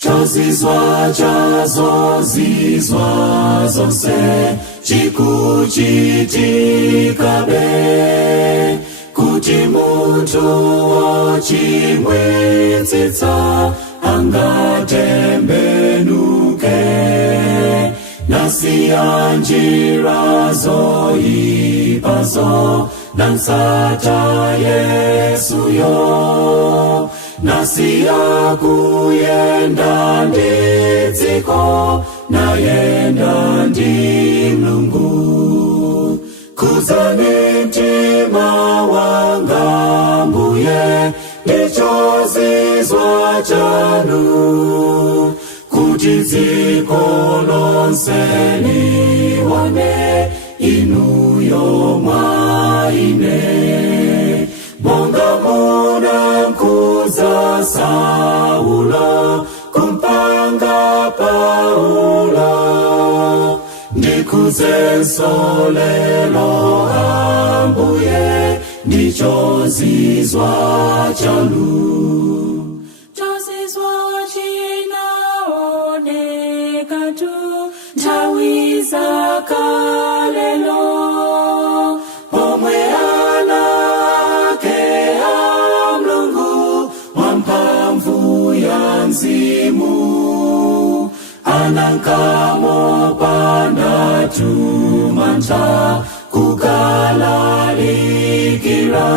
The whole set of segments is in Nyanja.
chozizwa chazozizwa zonse chikuchitikabe kuti muntu wochimwitsitsa angatembenuke nasiya njira zoyipazo nansata Yesuyo nasiya kuyenda nditsiko nayenda ndi Mulungu kuzani mtima wanga mbuye ndichozizwa chanu kuti dziko lonse lione inuyo mwaine monga munamkuza Saulo kumpanga Paulo ndikuzenso lelo ambuye ndichozizwa chanu tawiza kalelo pomwe anake a Mulungu wamphamvu ya mzimu anankamo panda tumanta kukalalikira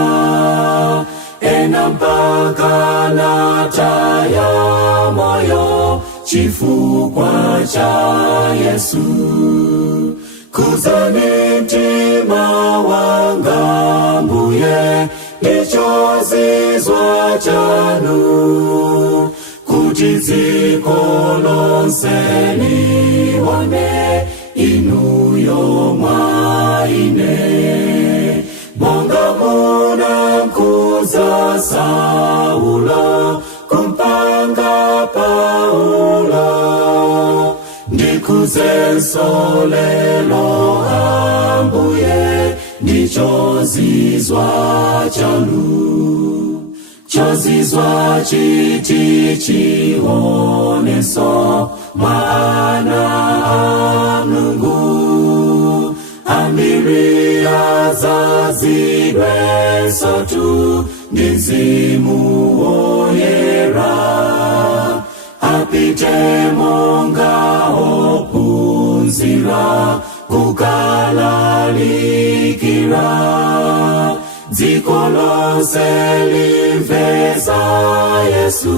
ena mpaka nataya moyo chifukwa cha Yesu kuzani mtima wanga mbuye ndichozizwa chanu kuti dziko lonse lione inuyo mwaine monga munamkuza Saulo kumpanga Paulo ndikuzenso lelo ambuye ndichozizwa chanu chozizwa chiti chioneso maana a Mulungu ambiri azazidweso tu ndi Mzimu woyera apite monga ophunzira kukalalikira dziko lonse limve za Yesu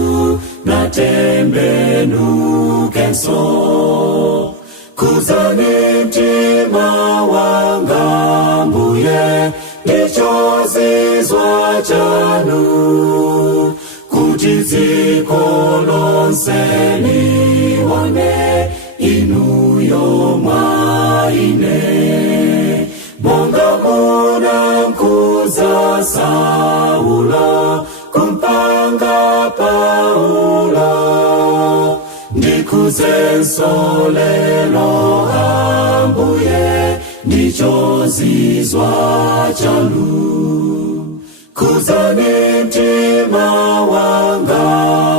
natembenukenso kuzani mtima wanga mbuye ndichozizwa chanu kuti dziko lonse lione inuyo mwaine monga munamkuza Saulo kumpanga Paulo ndikuzenso lelo ambuye ndichozizwa chanu kuzani mtima wanga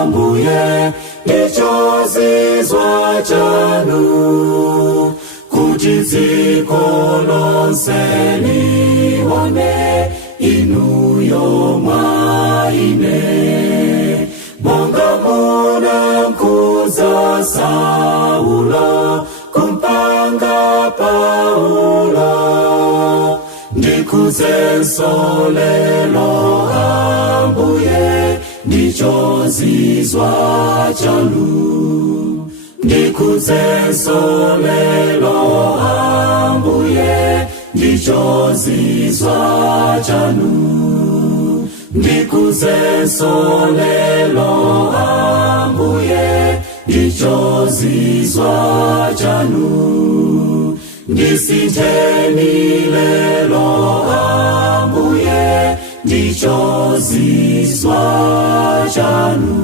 mbuye ndichozizwa chanu kuti dziko lonse lione inuyo mwaine monga munamkuza Saulo kumpanga Paulo ndikuzenso lelo ambuye ndichozizwa chanu ndikuzenso lelo ambuye ndichozizwa chanu ndikuzenso lelo ambuye ndichozizwa chanu ndisitheni lelo ambuye ndichozizwa chanu